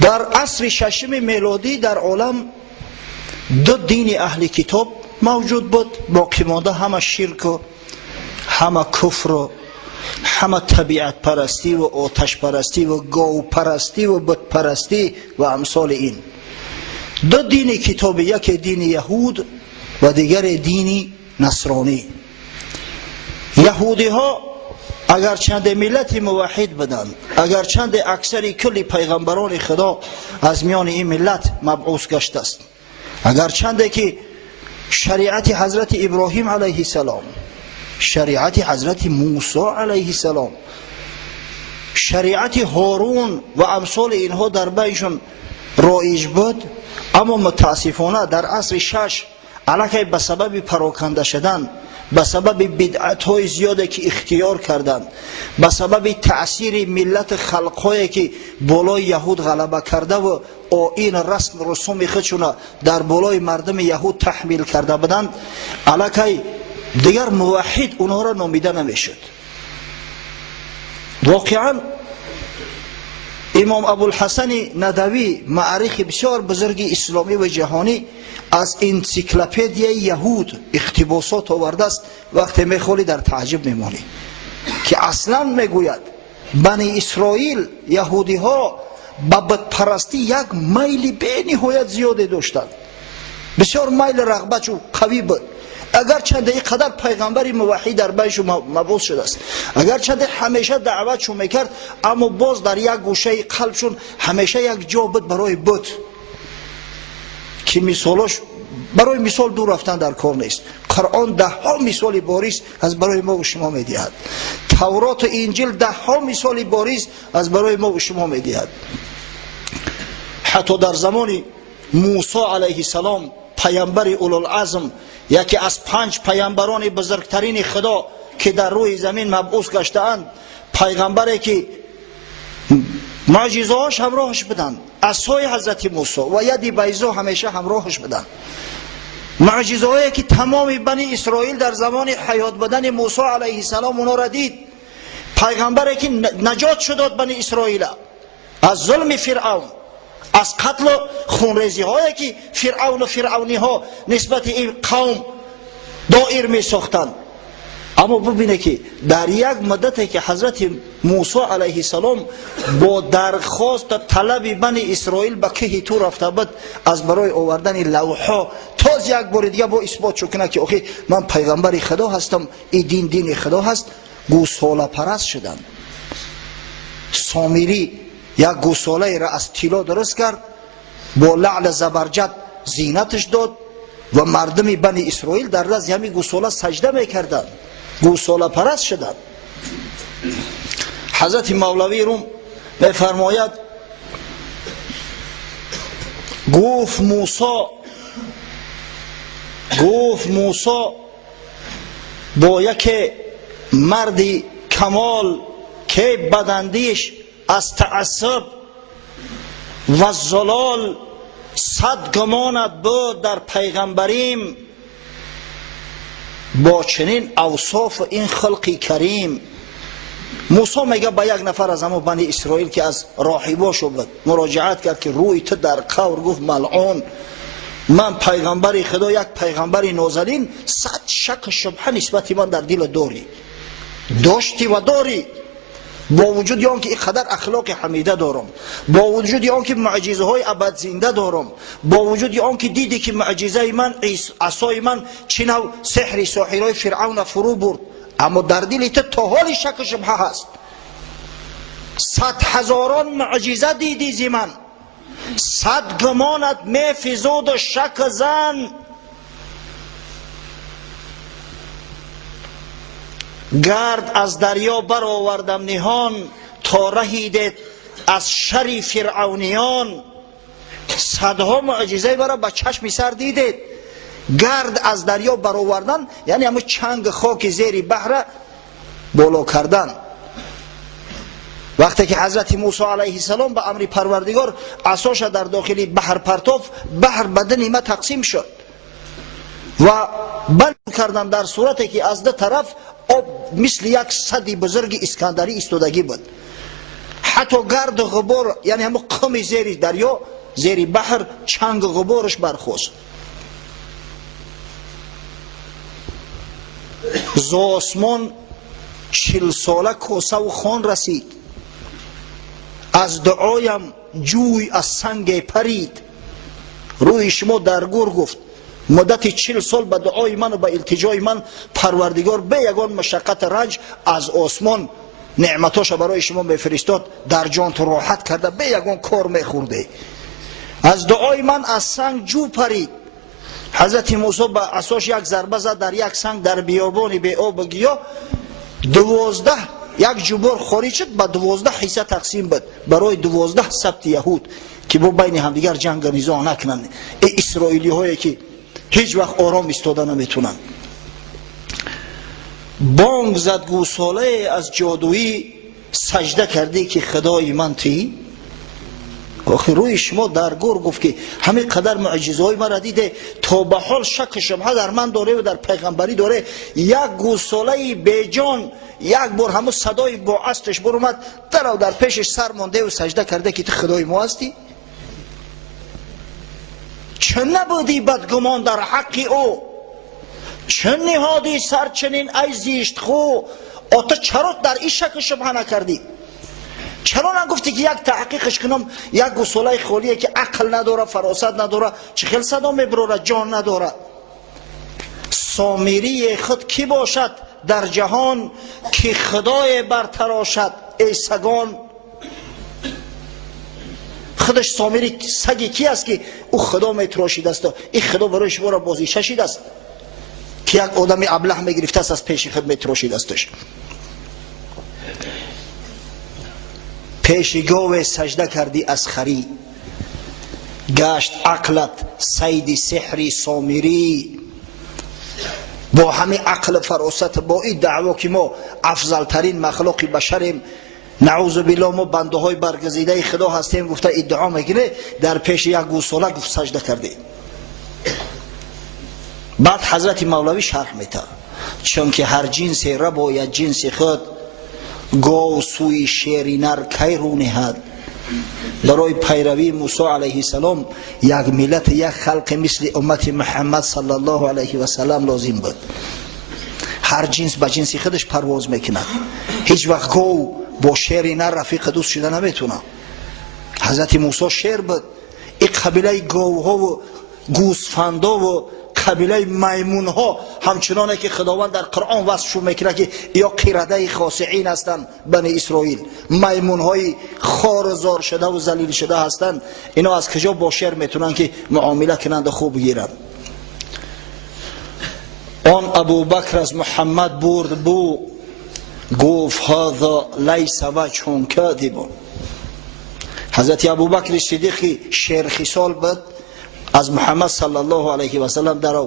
در عصر ششم میلادی در عالم دو دین اهل کتاب موجود بود، باقی مانده همه شرک و همه کفر و همه طبیعت پرستی و آتش پرستی و گاو پرستی و بت پرستی و امثال این. دو دین کتاب، یک دین یهود و دیگر دین نصرانی. یهودی ها اگر چند ملت موحد بدن، اگر چند اکثر کل پیغمبران خدا از میان این ملت مبعوث گشته است، اگر چند که شریعت حضرت ابراهیم علیه السلام، شریعت حضرت موسی علیه السلام، شریعت هارون و امثال اینها در بینشون رایج بود، اما متاسفانه در عصر شش علاقه به سبب پراکنده شدن، به سبب بدعت های زیاده که اختیار کردند، به سبب تأثیر ملت خلقهایی که بالای یهود غلبه کرده و آیین رسم رسوم خودشون در بالای مردم یهود تحمیل کرده بودند، علاقه دیگر موحد اونها را نامیده نمیشد. واقعا امام ابوالحسن ندوی معرخ بسیار بزرگ اسلامی و جهانی از انسیکلوپدیای یهود اقتباسات آورده است. وقتی میخوری در تعجب میمانی که اصلا میگوید بنی اسرائیل یهودی ها به بتپرستی یک میل به نهایت زیاده داشتند، بسیار میل رغبت و قوی بود. اگر چند قدر پیغمبر موحد در بینشون مبعوث شده است، اگر چند همیشه دعوتشون میکرد، اما باز در یک گوشه قلبشون همیشه یک جا بود برای بت که مثالش برای مثال دور رفتن در کار نیست. قرآن ده ها مثال باریز از برای ما و شما میدهد، تورات و انجیل ده ها مثال باریز از برای ما و شما میدهد. حتی در زمان موسی علیه السلام پیامبر اولوالعزم، یکی از 5 پیامبران بزرگترین خدا که در روی زمین مبعوث گشته‌اند، پیغمبری که معجزه‌اش همراهش بدن، عصای حضرت موسی و ید بیضا همیشه همراهش بدن، معجزه‌ای که تمام بنی اسرائیل در زمان حیات بدن موسی علیه السلام اونا را دید. پیغمبری که نجات شد بنی اسرائیل از ظلم فرعون، از قتل و خونریزی هایی که فرعون و فرعونی ها نسبت این قوم دایر می ساختند. اما ببینه که در یک مدتی که حضرت موسی علیه السلام با درخواست طلب بنی اسرائیل به که تو رفته بود از برای آوردن لوحا، تاز یک بار دیگه با اثبات شو کنه که آخه من پیغمبر خدا هستم، این دین خدا هست، گوساله پرست شدن. سامری یک گوساله را از طلا درست کرد، با لعل زبرجد زینتش داد و مردم بنی اسرائیل در رز همین گوساله سجده میکردند، گوساله پرست شدند. حضرت مولوی روم میفرماید گفت موسی با یک مردی کمال که بدندیش از تعصب و زلال 100 گمانت بود در پیغمبریم، با چنین اوصاف این خلقی کریم. موسی میگه با یک نفر از همه بنی اسرائیل که از راهباشو بود مراجعت کرد که روی تو در قبر، گفت ملعون، من پیغمبر خدا، یک پیغمبر نازنین، 100 شک شبهه نسبت من در دل داشتی و داری، با وجود آن که اینقدر اخلاق حمیده دارم، با وجود آن که معجزه های ابد زنده دارم، با وجود آن که دیدی که معجزه من عصای من چنو سحر ساحرای فرعون فرو برد، اما در دل تو تا حال شک و شبهه هست. 100,000 معجزه دیدی زی من، 100 گمانت میفزود و شک زن. گرد از دریا برآوردم نهان، تا رهیدت از شر فرعونیان. 100 معجزه برای به چشم سر دیدید. گرد از دریا برآوردن یعنی همون چنگ خاک زیر بحر بالا کردن. وقتی که حضرت موسی علیه السلام به امر پروردگار عصاش در داخل بحر پرتاف، بحر بدن ما تقسیم شد و بند کردن در صورتی که از دو طرف آب مثل یک سد بزرگ اسکندری ایستادگی بود. حتی گرد و غبار، یعنی همون قم زیر دریا، زیر بحر چنگ و غبارش برخواست. ز آسمان 40 ساله کوسه و خوان رسید، از دعایم جوی از سنگ پرید. روی شما درگور گفت مدت 40 سال به دعای من و به التجای من پروردگار به یگان مشقت رنج از آسمان نعمتاش برای شما میفرستاد، در جان تو راحت کرده، به یگان کار میخورده. از دعای من از سنگ جو پرید. حضرت موسی به عصاش یک ضربه زد در یک سنگ در بیابان بی آب و گیاه، 12 یک جبر خارج شد، به 12 حصه تقسیم بود برای 12 سبط یهود که با بین همدیگر جنگ و نزاع نکنند. ای اسرائیلی هایی که هیچ وقت آرام ایستاده نمیتونن. بانگ زد گوساله از جادویی، سجده کردی که خدای من تویی. آخه روی شما درگور گفت که همین قدر معجزه های مرا دیده، تا به حال شک شبهه در من داره و در پیغمبری داره. یک گوساله بیجان یک بار همون صدای با اصلش بر اومد در پیشش سر مانده و سجده کرده که تو خدای ما هستی. چه نبودی بدگمان در حق او، چه نهادی سر چنین ای زیشت خو. آتا چرا در این شک شبهه نکردی؟ چرا نگفتی که یک تحقیقش کنم یک گوساله خالیه که عقل نداره، فراست نداره، چه خیل صدا میبره، جان نداره. سامری خود کی باشد در جهان که خدای برتراشد ای سگان. خودش سامری سگی کی است که او خدا میتراشیده است؟ این خدا برای شما را بازی ششیده است که یک آدم ابله میگرفته است از پیش خود میتراشیده استش. پیش گاو سجده کردی از خری، گشت عقلت صید سحری سامری. با همین عقل فراست، با این دعوا که ما افضل ترین مخلوق بشریم، نعوذ بالله ما بنده های برگزیده خدا هستیم، گفته ادعا میگیره در پیش یک گوساله گفت سجده کردی. بعد حضرت مولوی شرح میده چون که هر جنسی را باید جنس خود، گاو سوی شیر نر کی رو نهد. برای پیروی موسی علیه السلام یک ملت، یک خلق مثل امت محمد صلی الله علیه و سلم لازم بود. هر جنس به جنس خودش پرواز میکنه. هیچ وقت گاو با شیر نر رفیق دوست شده نمیتونه. حضرت موسی شیر بود. این قبیله گاوها و گوسفندا و قبیله میمون ها همچنانه که خداوند در قرآن وصفشون میکنه که یا قرده خاصعین هستند بنی اسرائیل، میمون های خارزار شده و ذلیل شده هستند. اینا از کجا با شیر میتونن که معامله کنند و خوب گیرن؟ آن ابو بکر از محمد برد بو، گفت هذا لیس وجه کاذب. حضرت ابو بکر صدیق شیر خصال بود، از محمد صلی الله علیه و سلم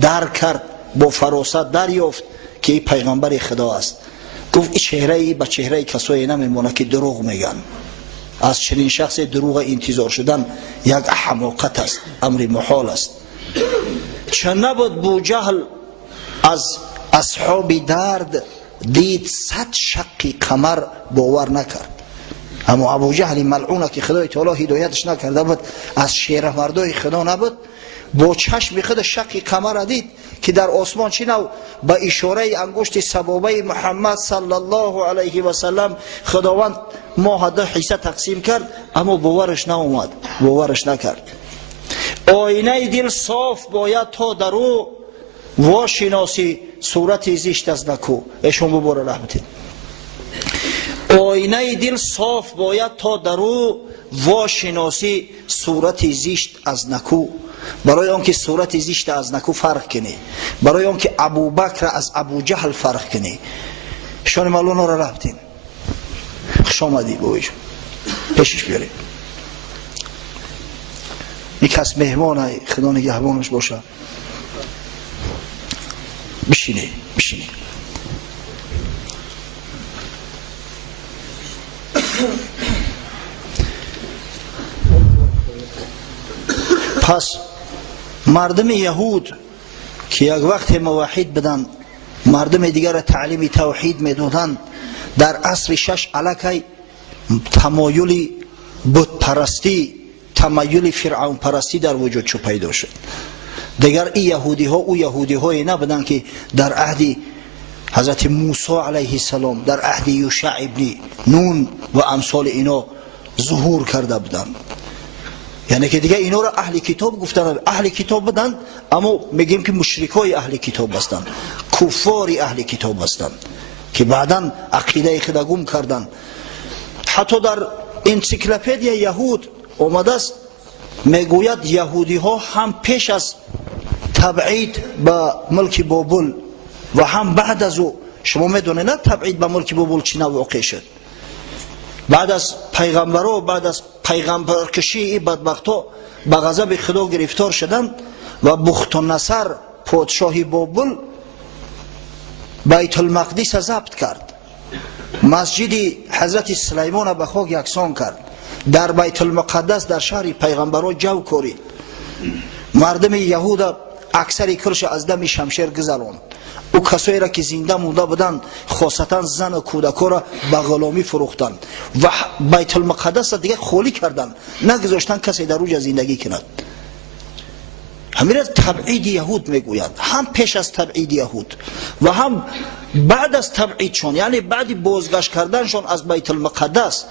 در کرد، با فراست دریافت که این پیغمبر خدا است. گفت این چهره ای به چهره کسایی نمیمونه که دروغ میگن. از چنین شخص دروغ انتظار شدن یک حماقت است، امر محال است. چه نبود بوجهل از اصحاب درد، دید 100 شقی قمر باور نکرد. اما ابو جهل ملعونه که خدای تعالی هدایتش نکرده بود، از شیر مردای خدا نبود، با چشم خود شقی قمر دید که در آسمان چی نو با اشاره انگشت سبابه محمد صلی الله علیه و سلم خداوند ماه 2 حصه تقسیم کرد، اما باورش ناومد، باورش نکرد. آینه دل صاف باید تا در او، واشناسی صورت زشت از نکو. ایشون بباره رحمتین. آینه دل صاف باید تا در او، واشناسی صورت زشت از نکو. برای آنکه صورت زشت از نکو فرق کنی، برای آنکه ابو بکر از ابو جهل فرق کنی. شان مولانا را رفتین خوش آمدی بویش پیشش بیاریم. یک کس مهمان خدا نگهبانش باشه. بشینی بشینی. پس مردم یهود که یک وقت موحد بدن، مردم دیگر تعلیم توحید میدادند، در عصر 6 الکی تمایل بت پرستی، تمایل فرعون پرستی در وجود چو پیدا شد. دیگر این یهودی ها او یهودی هایی نبودن که در عهد حضرت موسی علیه السلام، در عهد یوشع ابن نون و امثال اینا ظهور کرده بودند. یعنی که دیگه اینا را اهل کتاب گفتن، اهل کتاب بودند، اما میگیم که مشرکای اهل کتاب هستند، کفار اهل کتاب هستند که بعداً عقیده خود گم کردند. حتی در انسیکلوپدیا یهود اومده است میگوید یهودی ها هم پیش از تبعید به ملک بابل و هم بعد از او، شما میدونید تبعید به ملک بابل چی واقع شد؟ بعد از پیغمبرها، بعد از پیغمبرکشی این بدبختا به غضب خدا گرفتار شدند و بختالنصر پادشاه بابل بیت المقدس ضبط کرد، مسجد حضرت سلیمان به خاک یکسان کرد، در بیت المقدس در شهر پیغمبرها جو کورید، مردم یهود اکثر کلش از دم شمشیر گذراند. او کسایی را که زنده مونده بودند خاصتا زن و کودکان را به غلامی فروختند و بیت المقدس را دیگه خالی کردند، نگذاشتند کسی در اوج زندگی کند. همین را تبعید یهود میگویند، هم پیش از تبعید یهود و هم بعد از تبعیدشون، یعنی بعد بازگشت کردنشون از بیت المقدس.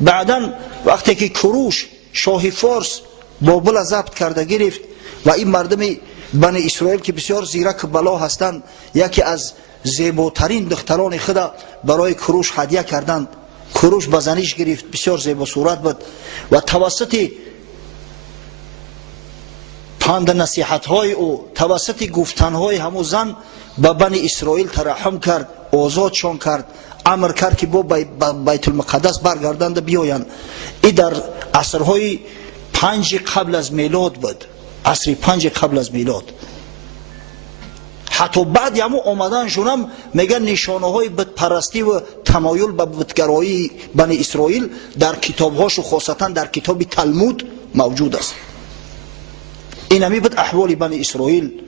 بعداً وقتی که کوروش شاه فارس بابل را ضبط کرده گرفت و این مردم بنی اسرائیل که بسیار زیرک بلا هستند، یکی از زیباترین دختران خود برای کوروش هدیه کردند. کوروش به زنیش گرفت، بسیار زیبا صورت بود و توسط پند نصیحت های او، توسط گفتن های همو زن به بنی اسرائیل ترحم کرد، آزادشان کرد، امر کرد که با بیت المقدس برگردند بیایند. این در عصرهای 5 قبل از میلاد بود، عصر 5 قبل از میلاد. حتی بعد همو آمدن شونم میگن نشانه های بت پرستی و تمایل به بتگرایی بنی اسرائیل در کتاب هاش و خاصتا در کتاب تلمود موجود است. این همی بود احوال بنی اسرائیل